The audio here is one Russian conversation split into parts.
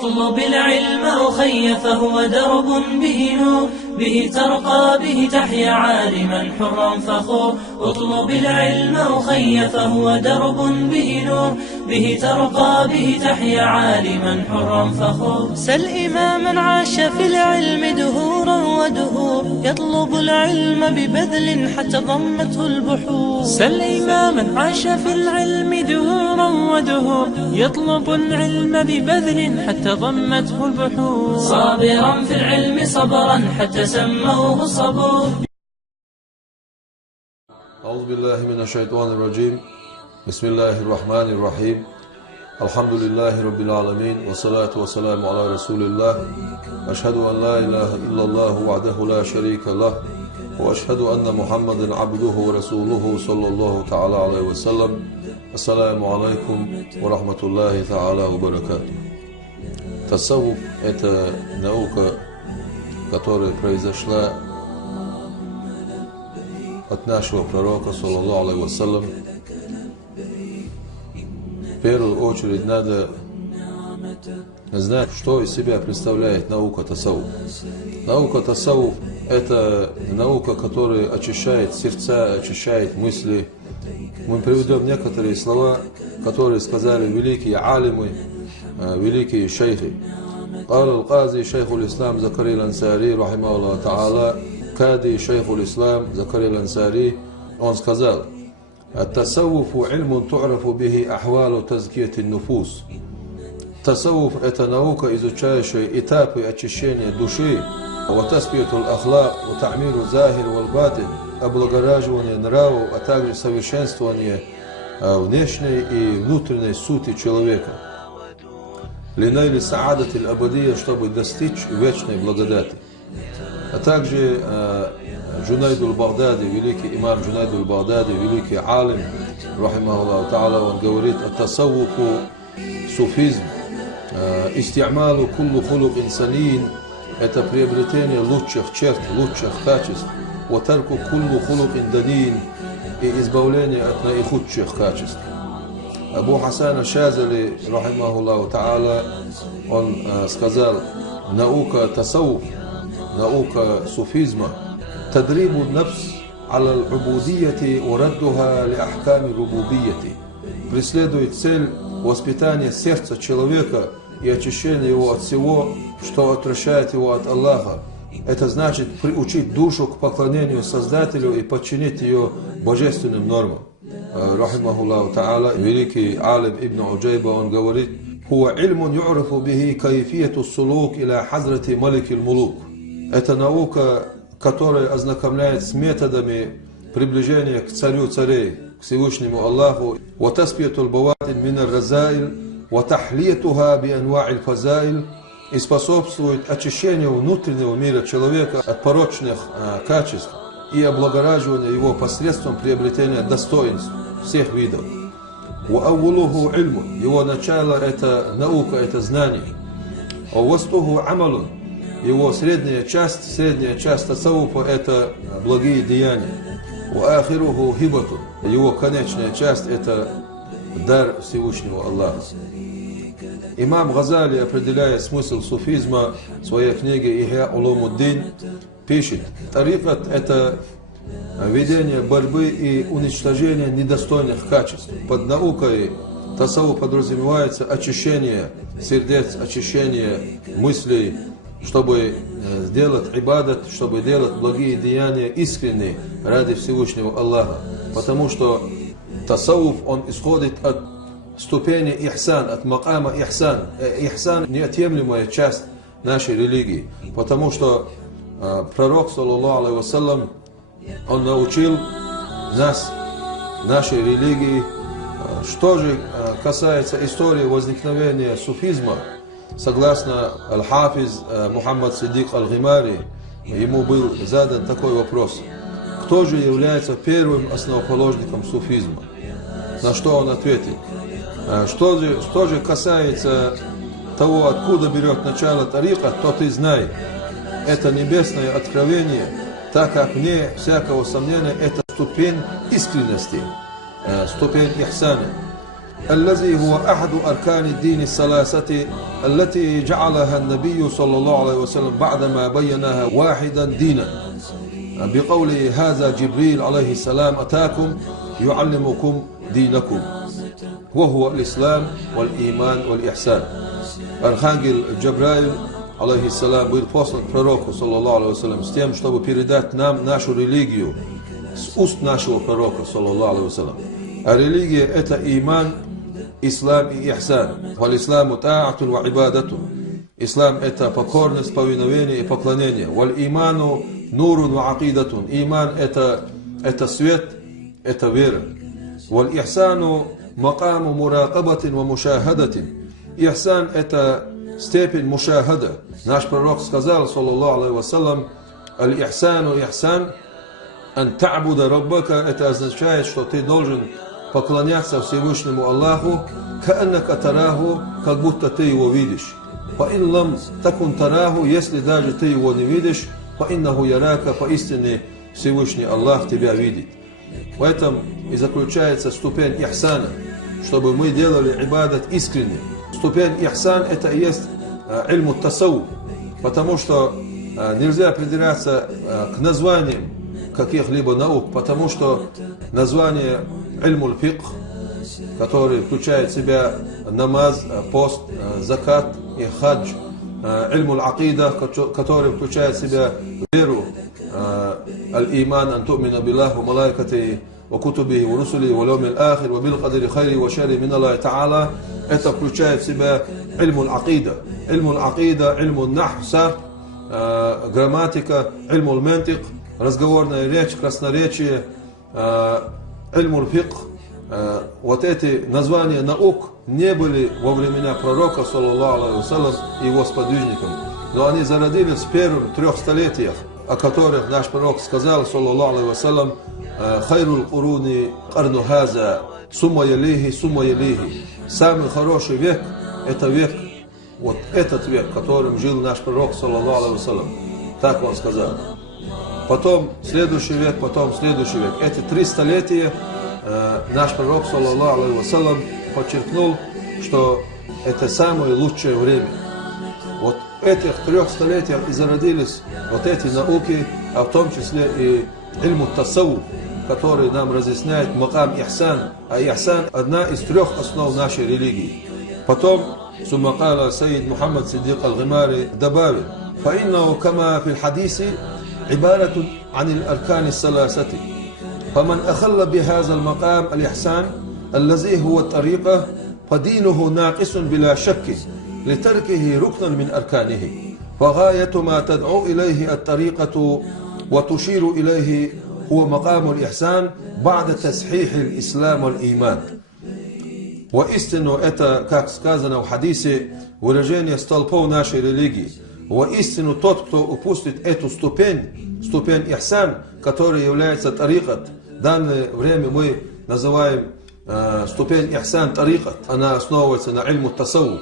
اطلب العلم أخي فهو درب به نور، به ترقى به تحيا عالما حرا فخور. اطلب العلم أخي فهو درب به نور، به ترقى به تحيا عالما حرا فخور. سل إماما عاش في العلم دهورا ودهور، يطلب العلم ببذل حتى ضمته البحور. سل إماما عاش في العلم دهورا ودهور، يطلب العلم ببذل حتى ضمته البحور. صابرا في العلم صبرا حتى سموه الصبور. أعوذ بالله من الشيطان الرجيم. بسم الله الرحمن الرحيم. الحمد لله رب العالمين، والصلاة والسلام على رسول الله. أشهد أن لا إله إلا الله وحده لا شريك له، وأشهد أن محمدا عبده ورسوله صلى الله تعالى عليه وسلم. السلام عليكم ورحمة الله تعالى وبركاته. Tasawuf – это наука, которая произошла от нашего пророка, саллаллаху алейхи вассалям. В первую очередь надо знать, что из себя представляет наука тасаввуф. Наука тасаввуф – это наука, которая очищает сердца, очищает мысли. Мы приведем некоторые слова, которые сказали великие алимы, великие шейхи. قال القاضي شيخ الإسلام زكريا الأنصاري رحمه الله تعالى، كادي شيخ الإسلام زكريا الأنصاري، он сказал: التصوف علم تعرف به أحوال تزكية النفوس. Tasawwuf – это наука, изучающая этапы очищения души, وتسبية الأخلاق وتعمير الظاهر والباطن, облагораживание нравов, а также совершенствование внешней и внутренней сути человека. Линайли саадат аль-абадия, чтобы достичь вечной благодати. А также Джунайд аль-Багдади, великий имам Джунайд аль-Багдади, великий алим, рахимахуллаху та'аля, он говорит: «Ат-тасаввуфу суфизм, исти'малу куллу хулук инсанин», это приобретение лучших черт, лучших качеств, «Ватарку куллу хулук инданин», и избавление от наихудших качеств. Абу Хасан Шазали, рахимахуллаху та'аля, он сказал: наука тасаввуф, наука суфизма, тадрибу нафс аля аль-убудияти ва раддуха ли ахками рубубияти, преследует цель воспитания сердца человека и очищения его от всего, что отвращает его от Аллаха. Это значит приучить душу к поклонению Создателю и подчинить ее божественным нормам. Рахимахуллаху та'аля, великий алим Ибн Уджайба, он говорит: «Хуа ильмун ю'рафу бихи кайфияту сулук иля хазрати малики аль-мулук». Это наука, которая ознакомляет с методами приближения к царю царей, к Всевышнему Аллаху. «Ва таспияту аль-баватин мин аль-разаиль, ва тахлиятуха би анва'иль фазаиль», и способствует очищению внутреннего мира человека от порочных качеств и облагораживанию его посредством приобретения достоинств всех видов. «Уаввулуху ильму», его начало – это наука, это знание. «Вастуху амалун», его средняя часть тасаввуфа – это благие деяния. «Уахируху хибату», его конечная часть – это дар Всевышнего Аллаха. Имам Газали, определяя смысл суфизма в своей книге «Ихья улумуддин», пишет: тарикат – это ведение борьбы и уничтожение недостойных качеств. Под наукой тасаввуф подразумевается очищение сердец, очищение мыслей, чтобы сделать ибадат, чтобы делать благие деяния искренние ради Всевышнего Аллаха. Потому что тасаввуф, он исходит от ступени ихсан, от макама ихсан. Ихсан – неотъемлемая часть нашей религии, потому что пророк, саллаллаху алейхи вассалям, он научил нас нашей религии. Что же касается истории возникновения суфизма, согласно аль-Хафиз Мухаммад Сиддик аль-Гимари, ему был задан такой вопрос: кто же является первым основоположником суфизма? На что он ответил: что же касается того, откуда берет начало тарика, то ты знай, это небесное откровение, так как вне всякого сомнения это ступень искренности, ступень ихсана. الذي هو أحد أركان الدين الثلاثة التي جعلها النبي صلى الله عليه وسلم بعدما بينها واحدا دينا بقوله هذا جبريل عليه السلام أتاكم يعلمكم دينكم وهو الإسلام والإيمان والإحسان. Архангел Джабраил алейхиссалам был послан к пророку саллаллаху алейхи вассалям с тем, чтобы передать нам нашу религию с уст нашего пророка саллаллаху алейхи вассалям. А религия это иман, ислам и ихсан. Валь исламу та'атун ва ибадатун. Ислам это покорность, повиновение и поклонение. Валь иману нурун ва акидатун. Иман это свет, это вера. Валь ихсану макаму муракабатин ва мушахадатин. Ихсан это степень мушахада. Наш пророк сказал, саллаллаху алейхи вассалям, аль-ихсану ихсан, ан та'буда раббака, это означает, что ты должен поклоняться Всевышнему Аллаху, кааннака тараху, как будто ты его видишь. Фаин лам такун тараху, если даже ты его не видишь, фаиннаху ярака, поистине Всевышний Аллах тебя видит. В этом и заключается ступень ихсана, чтобы мы делали ибадат искренне. Ступень ихсан это и есть ильму тасауф, потому что нельзя придираться к названиям каких-либо наук, потому что название ильму фикх, который включает в себя намаз, пост, закат и хадж, ильму акида, который включает в себя веру, аль-иман ан ту'мина биллахи ва малайкатихи ва кутубихи ва русулихи ва льяумил ахир ва бил кадри хайри ва шарри мин Аллахи та'аля. Это включает в себя ильму акида, ильму нахв, сарф, грамматика, ильму ментик, разговорная речь, красноречие, ильму фикх. Вот эти названия наук не были во времена пророка, саллаллаху алейхи вассалям, и его сподвижникам, но они зародились в первых 3 столетиях, о которых наш пророк сказал, саллаллаху алейхи вассалям, хайрул куруни карну хаза, сумма ялихи. Самый хороший век это век, вот этот век, в котором жил наш пророк, саллаллаху алейхи вассалям. Так он сказал. Потом следующий век, потом следующий век. Эти 3 столетия наш пророк, саллаллаху алейхи вассалям, подчеркнул, что это самое лучшее время. Вот в этих 3 столетиях и зародились вот эти науки, а в том числе и ильму тасауф, который нам разъясняет макам ихсан, а ихсан одна из 3 основ нашей религии. Потом суммакала Саид Мухаммад Сиддик Аль-Гимари добавил, فإنه كما في الحديث عبارة عن الأركان الثلاثة فمن أخل بهذا المقام الإحسان الذي هو الطريقة فدينه ناقص بلا شك لتركه ركنا من أركانه فغاية ما تدعو إليه الطريقة وتشير إليه هو مقام الإحسان بعد تصحيح الإسلام والإيمان. Воистину это, как сказано в хадисе, выражение столпов нашей религии. Воистину тот, кто упустит эту ступень ихсан, которая является тарикат. В данное время мы называем ступень ихсан тарикат. Она основывается на ильму тасауф.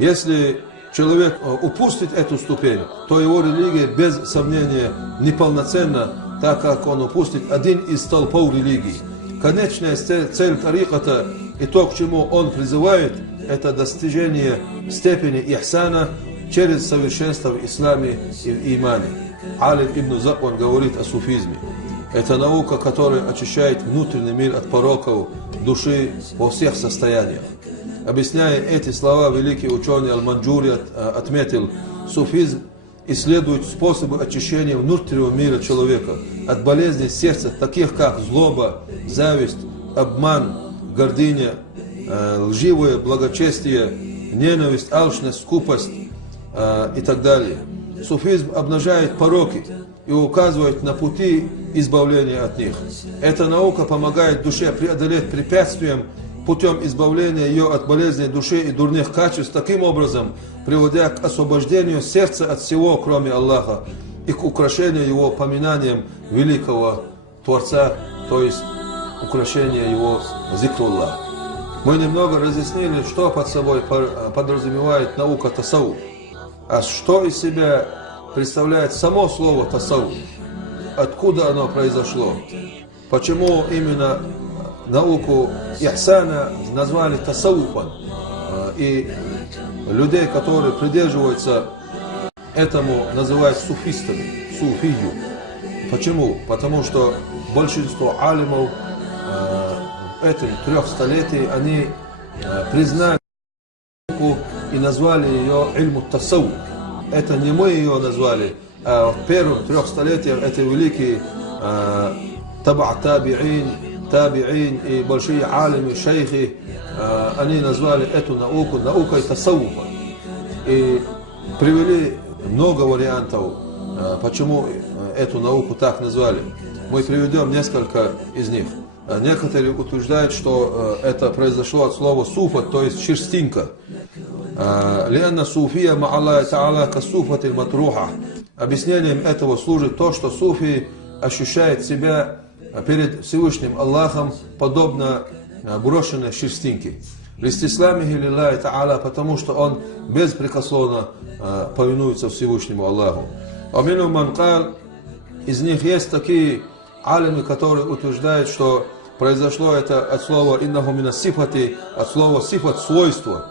Если человек упустит эту ступень, то его религия без сомнения неполноценна, так как он упустит один из столпов религии. Конечная цель тариката и то, к чему он призывает, это достижение степени ихсана через совершенство в исламе и в имане. Алим ибн Закван говорит о суфизме. Это наука, которая очищает внутренний мир от пороков души во всех состояниях. Объясняя эти слова, великий ученый Аль-Манджури отметил, суфизм исследует способы очищения внутреннего мира человека от болезней сердца, таких как злоба, зависть, обман, гордыня, лживое благочестие, ненависть, алчность, скупость и так далее. Суфизм обнажает пороки и указывает на пути избавления от них. Эта наука помогает душе преодолеть препятствия путем избавления ее от болезней души и дурных качеств, таким образом приводя к освобождению сердца от всего, кроме Аллаха, и к украшению его поминанием великого Творца, то есть украшение его зикруллах. Мы немного разъяснили, что под собой подразумевает наука тасауф, а что из себя представляет само слово тасауф, откуда оно произошло, почему именно науку ихсана назвали тасауфан. И людей, которые придерживаются этому, называют суфистами, суфию. Почему? Потому что большинство алимов этих 3 столетий, они признали и назвали ее ильму тасауф. Это не мы ее назвали, а в первых 3 столетиях это великие таби'ин и большие алимы, шейхи, они назвали эту науку наукой тасауфа. И привели много вариантов, почему эту науку так назвали. Мы приведем несколько из них. Некоторые утверждают, что это произошло от слова суфа, то есть шерстинка. Лианна суфия ма Аллахи та'аля касуфатиль матруха. Объяснением этого служит то, что суфи ощущает себя перед Всевышним Аллахом подобно брошенной шерстинке. Листисламихи лиллахи та'аля, потому что он беспрекословно повинуется Всевышнему Аллаху. Амину манкал, из них есть такие алимы, которые утверждают, что произошло это от слова иннаху мина сифати, от слова сифат, свойство.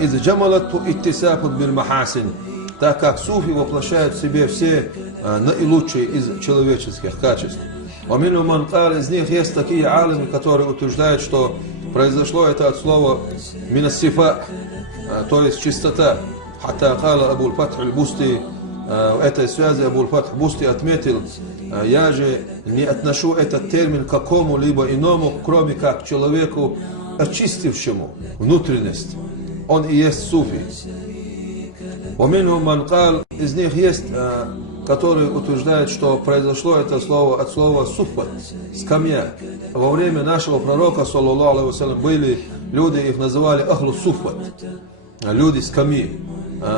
Из джамалатту иттисафут биль махасин, так как суфи воплощают в себе все наилучшие из человеческих качеств. Амину манкал, из них есть такие алимы, которые утверждают, что произошло это от слова мина сифа, то есть чистота. Хатта кала Абул Фатх аль-Бусти, в этой связи Абул Фатх Бусти отметил: я же не отношу этот термин к какому-либо иному, кроме как человеку, очистившему внутренность. Он и есть суфи. Из них есть, которые утверждают, что произошло это слово от слова суфат, скамья. Во время нашего пророка, саллаллаху алейхи вассалям, были люди, их называли ахлу суфат, люди скамьи.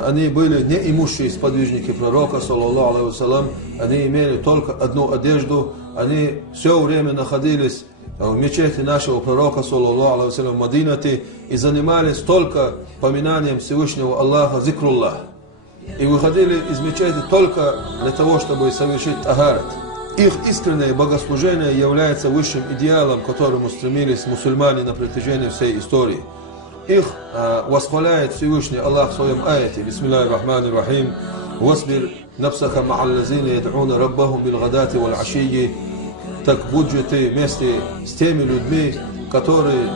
Они были неимущие сподвижники пророка, саллаллаху алейхи вассалям, они имели только одну одежду, они все время находились в мечети нашего пророка, саллаллаху алейхи вассалям, в Мадинате, и занимались только поминанием Всевышнего Аллаха, зикруллах. И выходили из мечети только для того, чтобы совершить тахарат. Их искреннее богослужение является высшим идеалом, к которому стремились мусульмане на протяжении всей истории. Их восхваляет Всевышний Аллах в своем аяте: Бисмиллахи рахмани рахим, «Васбир нафсаха ма'аллазина яд'уна раббахум билгадати валь ашийи». Так будь же ты вместе с теми людьми, которые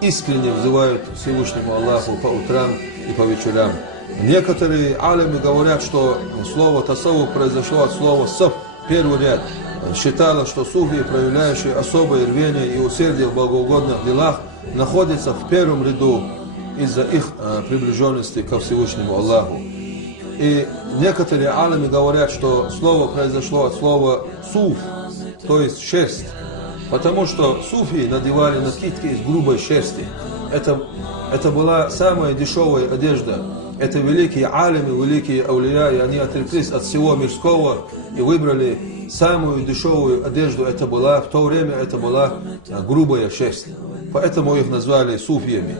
искренне взывают Всевышнему Аллаху по утрам и по вечерам. Некоторые алимы говорят, что слово тасаввуф произошло от слова саф, первый ряд. Считалось, что суфи, проявляющие особое рвение и усердие в богоугодных делах, находятся в первом ряду из-за их приближенности ко Всевышнему Аллаху. И некоторые алимы говорят, что слово произошло от слова суф, то есть шерсть, потому что суфи надевали накидки из грубой шерсти. Это была самая дешевая одежда. Это великие алимы, великие аулия, и они отреклись от всего мирского и выбрали самую дешевую одежду. Это была, в то время это была грубая шерсть. Поэтому их назвали суфиями.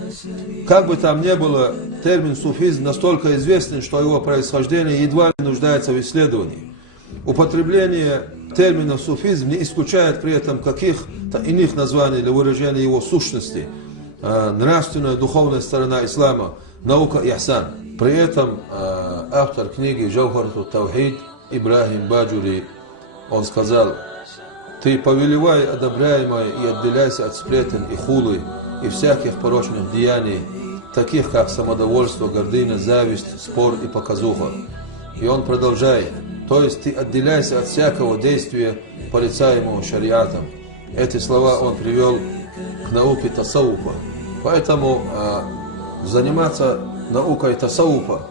Как бы там ни было, термин суфизм настолько известен, что его происхождение едва ли нуждается в исследовании. Употребление термина суфизм не исключает при этом каких-то иных названий для выражения его сущности. Нравственная, духовная сторона ислама, наука ихсан. При этом автор книги Джавхаратут Тавхид Ибрахим Баджури, он сказал: ты повелевай одобряемое и отделяйся от сплетен и хулы и всяких порочных деяний, таких как самодовольство, гордыня, зависть, спор и показуха. И он продолжает: то есть ты отделяйся от всякого действия, порицаемого шариатом. Эти слова он привел к науке тасауфа. Поэтому заниматься наукой тасауфа,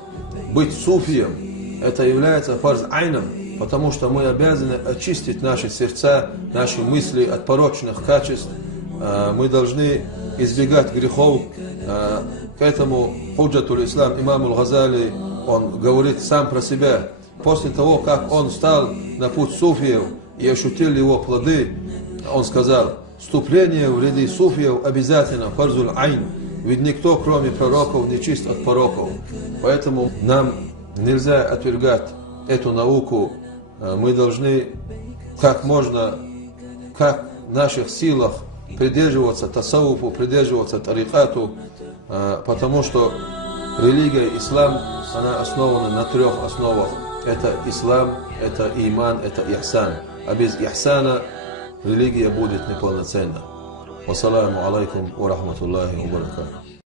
быть суфием, это является фарз айном, потому что мы обязаны очистить наши сердца, наши мысли от порочных качеств. Мы должны избегать грехов. К этому худжатуль ислам имам аль-Газали, он говорит сам про себя. После того, как он встал на путь суфиев и ощутил его плоды, он сказал: вступление в ряды суфиев обязательно фарзуль айн, ведь никто, кроме пророков, не чист от пороков. Поэтому нам нельзя отвергать эту науку. Мы должны как в наших силах придерживаться тасауфу, придерживаться тарикату, потому что религия ислам, она основана на 3 основах. Это ислам, это иман, это ихсан. А без ихсана религия будет неполноценна. Вассаламу алейкум ва рахматуллахи ва баракатух.